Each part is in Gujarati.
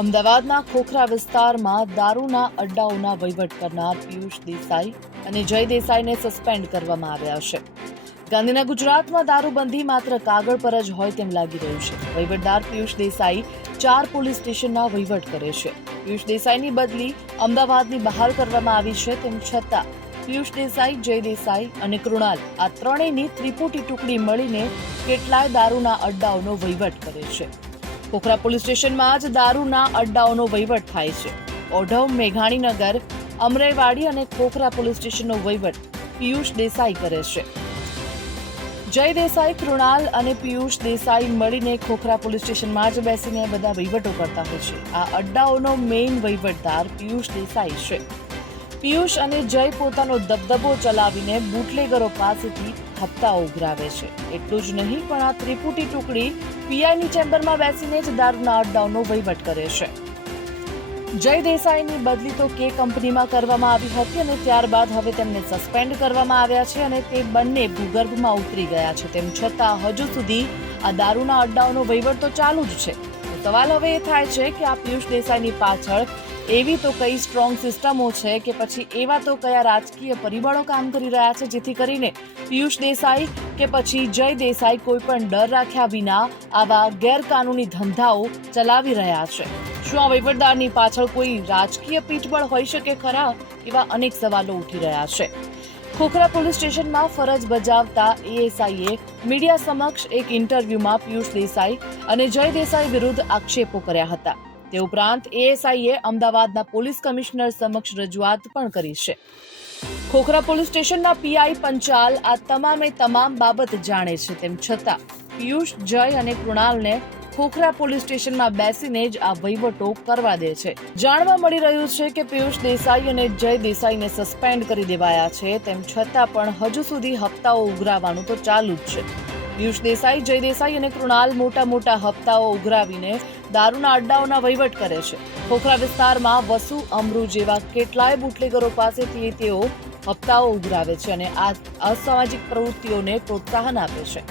અમદાવાદના ખોખરા વિસ્તારમાં દારૂના અડ્ડાઓના વહીવટ કરનાર પિયુષ દેસાઈ અને જય દેસાઈને સસ્પેન્ડ કરવામાં આવ્યા છે. ગાંધીના ગુજરાતમાં દારૂબંધી માત્ર કાગળ પર જ હોય તેમ લાગી રહ્યું છે. વહીવટદાર પિયુષ દેસાઈ ચાર પોલીસ સ્ટેશનના વહીવટ કરે છે. પિયુષ દેસાઈની બદલી અમદાવાદની બહાર કરવામાં આવી છે તેમ છતાં પિયુષ દેસાઈ, જય દેસાઈ અને કૃણાલ આ ત્રણેયની ત્રિપુટી ટુકડી મળીને કેટલાય દારૂના અડ્ડાઓનો વહીવટ કરે છે. ખોખરા પોલીસ સ્ટેશનમાં જ દારૂના અડ્ડાઓનો વહીવટ થાય છે. ઓઢવ, મેઘાણીનગર, અમરેવાડી અને ખોખરા પોલીસ સ્ટેશનનો વહીવટ પિયુષ દેસાઈ કરે છે. જય દેસાઈ, કૃણાલ અને પિયુષ દેસાઈ મળીને ખોખરા પોલીસ સ્ટેશનમાં જ બેસીને બધા વહીવટો કરતા હોય છે. આ અડ્ડાઓનો મેઇન વહીવટદાર પિયુષ દેસાઈ છે. પિયુષ અને જય પોતાનો દબદબો ચલાવીને બુટલેગરો પાસેથી હપ્તા ઉઘરાવે છે. એટલું જ નહીં, પણ આ ત્રિપુટી ટુકડી પીઆઈની ચેમ્બરમાં બેસીને જ દારૂના અડ્ડાઓનો વહીવટ કરે છે. જય દેસાઈની બદલી તો કે કંપનીમાં કરવામાં આવી હતી અને ત્યારબાદ હવે તેમને સસ્પેન્ડ કરવામાં આવ્યા છે અને તે બંને ભૂગર્ભમાં ઉતરી ગયા છે. તેમ છતાં હજુ સુધી આ દારૂના અડ્ડાઓનો વહીવટ તો ચાલુ જ છે. સવાલ હવે એ થાય છે કે આ પિયુષ દેસાઈની પાછળ એવી તો કઈ સ્ટ્રોંગ સિસ્ટમો છે કે પછી એવા તો કયા રાજકીય પરિબળો કામ કરી રહ્યા છે જેથી કરીને પિયુષ દેસાઈ કે પછી જય દેસાઈ કોઈ પણ ડર રાખ્યા વિના આવા ગેરકાનૂની ધંધાઓ ચલાવી રહ્યા છે. શું આ વહીવટદારની પાછળ કોઈ રાજકીય પીઠબળ હોઈ શકે ખરા? એવા અનેક સવાલો ઉઠી રહ્યા છે. ખોખરા પોલીસ સ્ટેશનમાં ફરજ બજાવતા એએસઆઈએ મીડિયા સમક્ષ એક ઇન્ટરવ્યુમાં પિયુષ દેસાઈ અને જય દેસાઈ વિરુદ્ધ આક્ષેપો કર્યા હતા. તે ઉપરાંત એએસઆઈએ અમદાવાદના પોલીસ કમિશનર સમક્ષ રજૂઆત પણ કરી છે. ખોખરા પોલીસ સ્ટેશનના પીઆઈ પંચાલ આ તમામે તમામ બાબત જાણે છે તેમ છતાં પિયુષ, જય અને કૃણાલને ખોખરા પોલીસ સ્ટેશનમાં બેસીને જ આ વહીવટો કરવા દે છે. જાણવા મળી રહ્યું છે કે પિયુષ દેસાઈ અને જય દેસાઈને સસ્પેન્ડ કરી દેવાયા છે તેમ છતાં પણ હજુ સુધી હપ્તાઓ ઉઘરાવવાનું તો ચાલુ જ છે. પિયુષ દેસાઈ, જય દેસાઈ અને કૃણાલ મોટા મોટા હપ્તાઓ ઉઘરાવીને દારૂના અડ્ડાઓના વહીવટ કરે છે. ખોખરા વિસ્તારમાં વસુ અમરુ જેવા કેટલાય બુટલેગરો પાસેથી તેઓ હપ્તાઓ ઉઘરાવે છે અને આ અસામાજિક પ્રવૃત્તિઓને પ્રોત્સાહન આપે છે.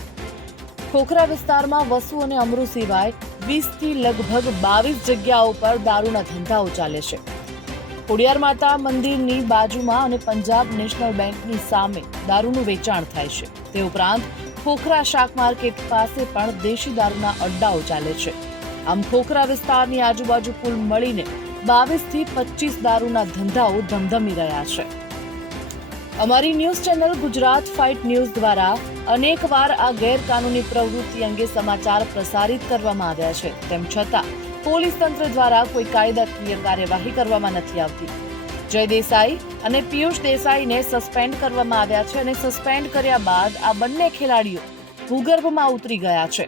ખોખરા વિસ્તારમાં વસુ અને અમરુ સિવાય વીસથી લગભગ બાવીસ જગ્યાઓ પર દારૂના ધંધાઓ ચાલે છે. ખોડિયાર માતા મંદિરની બાજુમાં અને પંજાબ નેશનલ બેંકની સામે દારૂનું વેચાણ થાય છે. તે ઉપરાંત ખોખરા શાક માર્કેટ પાસે પણ દેશી દારૂના અડ્ડાઓ ચાલે છે. આમ ખોખરા વિસ્તારની આજુબાજુ કુલ મળીને બાવીસથી પચીસ દારૂના ધંધાઓ ધમધમી રહ્યા છે. અમારી news channel Gujarat fight news દ્વારા અનેકવાર આ ગેરકાનૂની પ્રવૃત્તિ અંગે સમાચાર પ્રસારિત કરવામાં આવ્યા છે. તેમ છતાં, પોલીસ તંત્ર દ્વારા કોઈ કાયદાકીય કાર્યવાહી કરવામાં નથી આવતી. જય દેસાઈ અને પિયુષ દેસાઈને સસ્પેન્ડ કરવામાં આવ્યા છે અને સસ્પેન્ડ કર્યા બાદ આ બંને ખેલાડીઓ ભૂગર્ભમાં ઉતરી ગયા છે.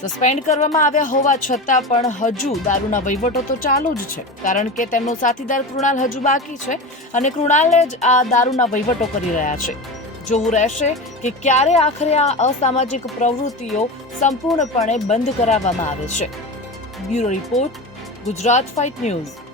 સસ્પેન્ડ કરવામાં આવ્યા હોવા છતાં પણ હજુ દારૂના વહીવટો તો ચાલુ જ છે. કારણ કે તેમનો સાથીદાર કૃણાલ હજુ બાકી છે અને કૃણાલે જ આ દારૂના વહીવટો કરી રહ્યા છે. જોવું રહેશે કે ક્યારે આખરે આ અસામાજિક પ્રવૃત્તિઓ સંપૂર્ણપણે બંધ કરાવવામાં આવે છે. Bureau report, Gujarat fight news.